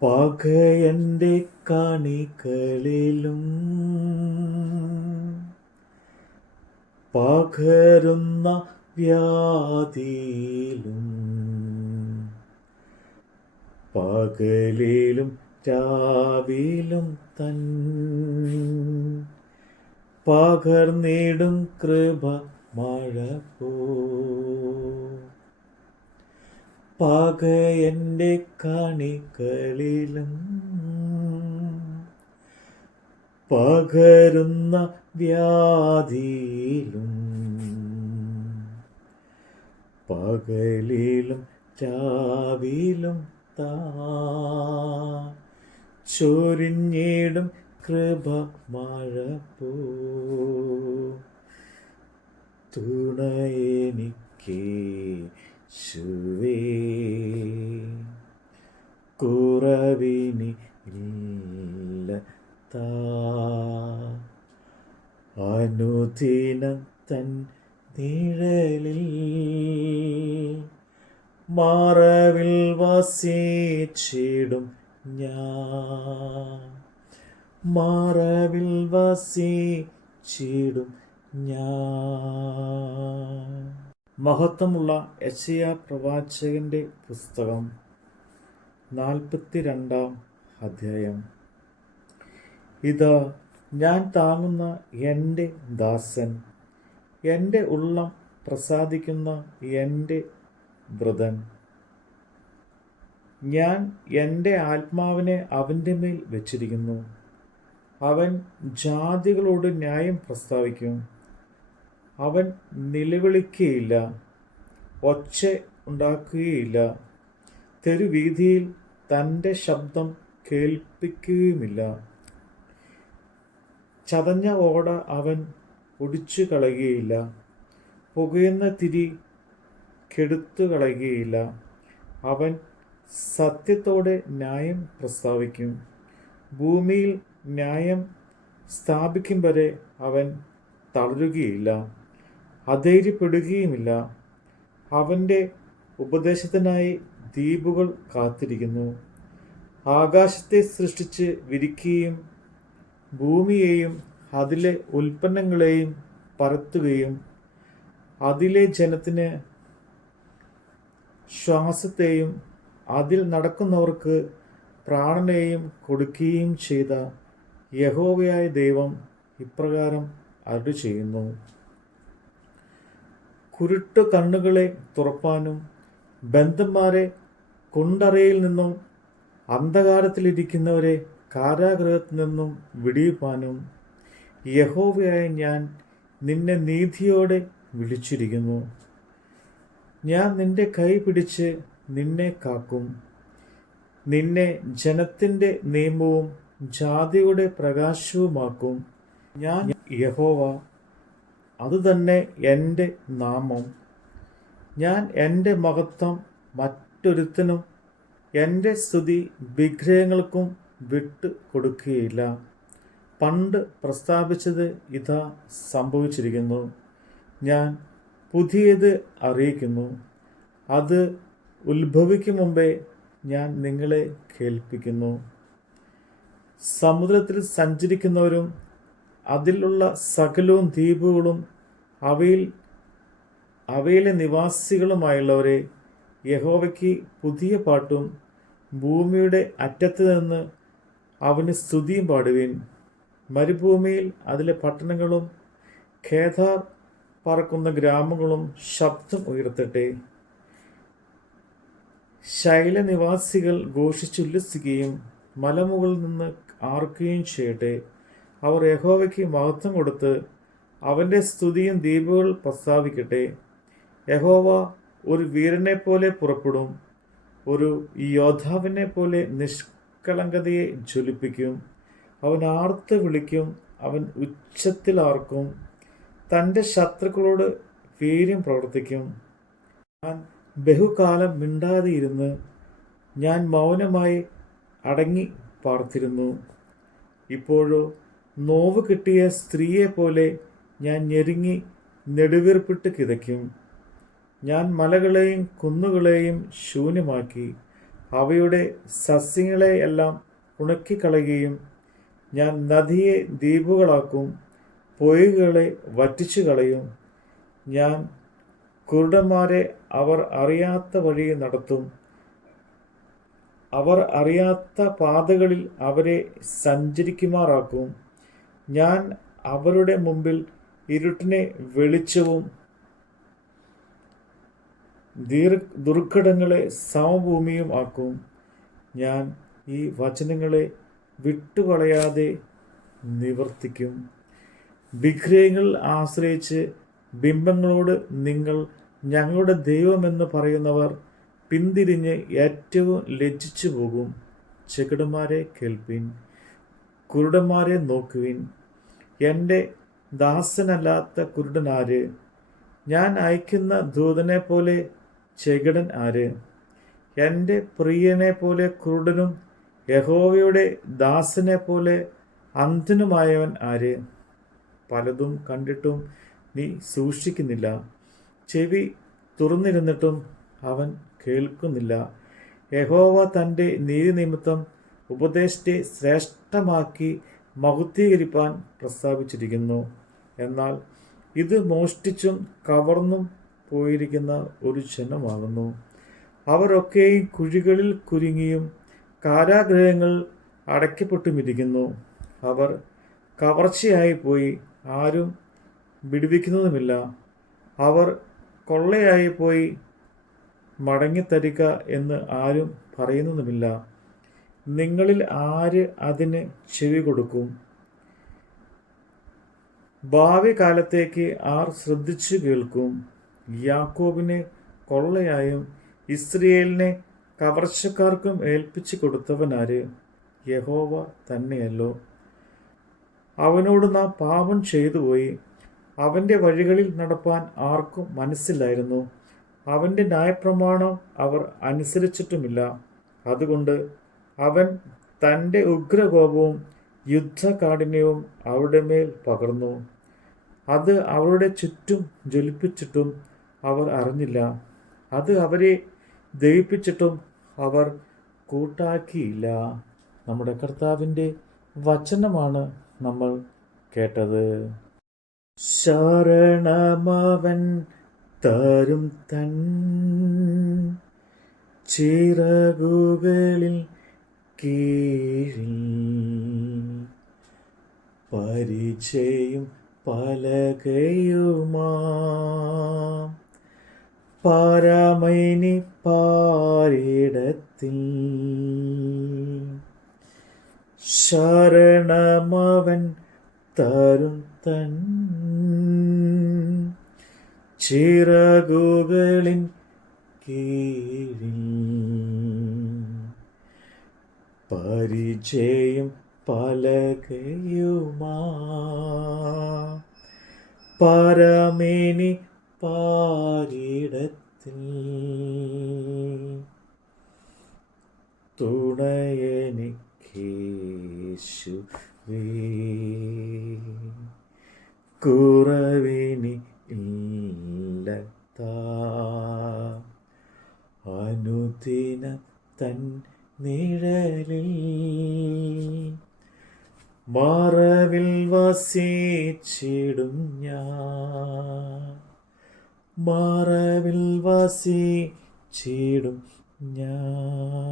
പകയന്റെ കണികളിലും പകരുന്ന വ്യാധിയിലും പകലിലും രാവിലും തൻ പകർന്നിടും കൃപ മഴ പോ പകയന്റെ കണികളിലും പകരുന്ന വ്യാധിയിലും പകലിലും ചാവിലും താ ചൊരിഞ്ഞിടും കൃപ മഴ പോ. തുണയെനിക്ക് ശുവേ. കുറവിനി ഇല്ല അനുദിനം തൻ നിഴലിൽ മറവിൽ വസിച്ചിടും ഞാൻ. മറവിൽ വസിച്ചിടും ഞാൻ. മഹത്വമുള്ള യശയ പ്രവാചകന്റെ പുസ്തകം നാൽപ്പത്തി രണ്ടാം അധ്യായം. ഇത് ഞാൻ താങ്ങുന്ന എന്റെ ദാസൻ എന്റെ ഉള്ളം പ്രസാദിക്കുന്ന എന്റെ വ്രതൻ ഞാൻ എന്റെ ആത്മാവിനെ അവന്റെ മേൽ വച്ചിരിക്കുന്നു. അവൻ ജാതികളോട് ന്യായം പ്രസ്താവിക്കും. അവൻ നിലവിളിക്കുകയില്ല ഒച്ച ഉണ്ടാക്കുകയില്ല തെരുവീതിയിൽ തന്റെ ശബ്ദം കേൾപ്പിക്കുകയുമില്ല. ചതഞ്ഞ ഓട അവൻ ഒടിച്ചു കളയുകയില്ല പുകയുന്ന തിരി കെടുത്തു കളയുകയില്ല. അവൻ സത്യത്തോടെ ന്യായം പ്രസ്താവിക്കും ഭൂമിയിൽ ന്യായം സ്ഥാപിക്കും വരെ അവൻ തളരുകയില്ല. അധൈര്യപ്പെടുകയുമില്ല അവന്റെ ഉപദേശത്തിനായി ദ്വീപുകൾ കാത്തിരിക്കുന്നു. ആകാശത്തെ സൃഷ്ടിച്ച് വിരിക്കുകയും ഭൂമിയെയും അതിലെ ഉൽപ്പന്നങ്ങളെയും പരത്തുകയും അതിലെ ജനത്തിന് ശ്വാസത്തെയും അതിൽ നടക്കുന്നവർക്ക് പ്രാണനെയും കൊടുക്കുകയും ചെയ്ത യഹോവയായ ദൈവം ഇപ്രകാരം അരുളി ചെയ്യുന്നു കുരുട്ട് കണ്ണുകളെ തുറപ്പാനും ബന്ധന്മാരെ കൊണ്ടറയിൽ നിന്നും അന്ധകാരത്തിലിരിക്കുന്നവരെ കാരാഗ്രഹത്തിൽ നിന്നും വിടിയിപ്പാനും യഹോവയായ ഞാൻ നിന്നെ നീതിയോടെ വിളിച്ചിരിക്കുന്നു. ഞാൻ നിന്റെ കൈ പിടിച്ച് നിന്നെ കാക്കും. നിന്നെ ജനത്തിന്റെ നിയമവും ജാതിയുടെ പ്രകാശവുമാക്കും. ഞാൻ യഹോവ അതുതന്നെ എന്റെ നാമം. ഞാൻ എന്റെ മഹത്വം മറ്റൊരുത്തനും എന്റെ സ്തുതി വിഗ്രഹങ്ങൾക്കും വിട്ടു കൊടുക്കുകയില്ല. പണ്ട് പ്രസ്താവിച്ചത് ഇതാ സംഭവിച്ചിരിക്കുന്നു. ഞാൻ പുതിയത് അറിയിക്കുന്നു. അത് ഉത്ഭവിക്കും മുമ്പേ ഞാൻ നിങ്ങളെ കേൾപ്പിക്കുന്നു. സമുദ്രത്തിൽ സഞ്ചരിക്കുന്നവരും അതിലുള്ള സകലവും ദ്വീപുകളും അവയിൽ അവയിലെ നിവാസികളുമായുള്ളവരെ യഹോവയ്ക്ക് പുതിയ പാട്ടും ഭൂമിയുടെ അറ്റത്ത് നിന്ന് അവന് സ്തുതിയും പാടുവിൻ. മരുഭൂമിയിൽ അതിലെ പട്ടണങ്ങളും ഖേദാർ പറക്കുന്ന ഗ്രാമങ്ങളും ശബ്ദം ഉയർത്തട്ടെ. ശൈലനിവാസികൾ ഘോഷിച്ചുല്ലസിക്കുകയും മലമുകളിൽ നിന്ന് ആർക്കുകയും ചെയ്യട്ടെ. അവർ യഹോവയ്ക്ക് മഹത്വം കൊടുത്ത് അവന്റെ സ്തുതിയും ദ്വീപുകൾ പ്രസ്താവിക്കട്ടെ. യഹോവ ഒരു വീരനെ പോലെ പുറപ്പെടും ഒരു യോദ്ധാവിനെ പോലെ നിഷ്കളങ്കതയെ ജ്വലിപ്പിക്കും. അവൻ ആർത്ത് വിളിക്കും അവൻ ഉച്ചത്തിൽ ആർക്കും തന്റെ ശത്രുക്കളോട് വീര്യം പ്രവർത്തിക്കും. ഞാൻ ബഹുകാലം മിണ്ടാതെയിരുന്ന് ഞാൻ മൗനമായി അടങ്ങി പാർത്തിരുന്നു. ഇപ്പോഴോ നോവ് കിട്ടിയ സ്ത്രീയെ പോലെ ഞാൻ ഞെരുങ്ങി നെടുവീർപ്പിട്ട് കിതയ്ക്കും. ഞാൻ മലകളെയും കുന്നുകളെയും ശൂന്യമാക്കി അവയുടെ സസ്യങ്ങളെയെല്ലാം ഉണക്കിക്കളയുകയും ഞാൻ നദിയെ ദ്വീപുകളാക്കും പൊയ്കളെ വറ്റിച്ചു കളയും ഞാൻ കുരുടന്മാരെ അവർ അറിയാത്ത വഴി നടത്തും. അവർ അറിയാത്ത പാതകളിൽ അവരെ സഞ്ചരിക്കുമാറാക്കും. ഞാൻ അവരുടെ മുമ്പിൽ ഇരുട്ടിനെ വെളിച്ചവും ദീർ ദുർഘടങ്ങളെ സമഭൂമിയും ആക്കും. ഞാൻ ഈ വചനങ്ങളെ വിട്ടുകളയാതെ നിവർത്തിക്കും. വിഗ്രഹങ്ങൾ ആശ്രയിച്ച് ബിംബങ്ങളോട് നിങ്ങൾ ഞങ്ങളുടെ ദൈവമെന്ന് പറയുന്നവർ പിന്തിരിഞ്ഞ് ഏറ്റവും ലജ്ജിച്ചു പോകും ചെകിടന്മാരെ കേൾപ്പിൻ കുരുടന്മാരെ നോക്കുവിൻ എന്റെ ദാസനല്ലാത്ത കുരുടൻ ആര്? ഞാൻ അയക്കുന്ന ദൂതനെ പോലെ ചെകിടൻ ആര്? എന്റെ പ്രിയനെ പോലെ കുരുടനും യഹോവയുടെ ദാസനെ പോലെ അന്ധനുമായവൻ ആര്? പലതും കണ്ടിട്ടും നീ സൂക്ഷിക്കുന്നില്ല. ചെവി തുറന്നിരുന്നിട്ടും അവൻ കേൾക്കുന്നില്ല. യഹോവ തന്റെ നീതി നിമിത്തം ഉപദേശത്തെ ശ്രേഷ്ഠമാക്കി മഹുദ്ധീകരിപ്പാൻ പ്രസ്താവിച്ചിരിക്കുന്നു. എന്നാൽ ഇത് മോഷ്ടിച്ചും കവർന്നും പോയിരിക്കുന്ന ഒരു ജനമാകുന്നു. അവരൊക്കെയും കുഴികളിൽ കുരുങ്ങിയും കാരാഗ്രഹങ്ങൾ അടയ്ക്കപ്പെട്ടുമിരിക്കുന്നു. അവർ കവർച്ചയായി പോയി ആരും വിടുവിക്കുന്നതുമില്ല. അവർ കൊള്ളയായി പോയി മടങ്ങിത്തരിക എന്ന് ആരും പറയുന്നതുമില്ല. നിങ്ങളിൽ ആര് അതിന് ചെവി കൊടുക്കും? ഭാവി കാലത്തേക്ക് ആർ ശ്രദ്ധിച്ചു കേൾക്കും. യാക്കോബിനെ കൊള്ളയായും ഇസ്രയേലിനെ കവർച്ചക്കാർക്കും ഏൽപ്പിച്ചു കൊടുത്തവനാര് യഹോവ തന്നെയല്ലോ. അവനോട് നാം പാപം ചെയ്തുപോയി അവന്റെ വഴികളിൽ നടപ്പാൻ ആർക്കും മനസ്സില്ലായിരുന്നു. അവന്റെ ന്യായപ്രമാണം അവർ അനുസരിച്ചിട്ടുമില്ല. അതുകൊണ്ട് അവൻ തന്റെ ഉഗ്രകോപവും യുദ്ധകാഠിന്യവും അവരുടെ മേൽ പകർന്നു. അത് അവരുടെ ചുറ്റും ജ്വലിപ്പിച്ചിട്ടും അവർ അറിഞ്ഞില്ല. അത് അവരെ ദഹിപ്പിച്ചിട്ടും അവർ കൂട്ടാക്കിയില്ല. നമ്മുടെ കർത്താവിന്റെ വചനമാണ് നമ്മൾ കേട്ടത്. ശരണമവൻ തരും തൻ ചിറകുകളിൽ കീഴിൽ പരിചയം പലകയുമാ. പാരാമൈനി പാരിടത്തിൽ ശരണമവൻ തരും തൻ ചിറകുകളിൻ കീഴിൽ പരിചയം പലകയുമാ. പരമേനി പാരിടത്തിൽ തുണയനിക്കേശു കുറവിനി ഇല്ലത്താ. അനുദിന തൻ നിഴലിൽ മറവിൽ വസിച്ചിടും ഞാൻ. മറവിൽ വസിച്ചിടും ഞാൻ.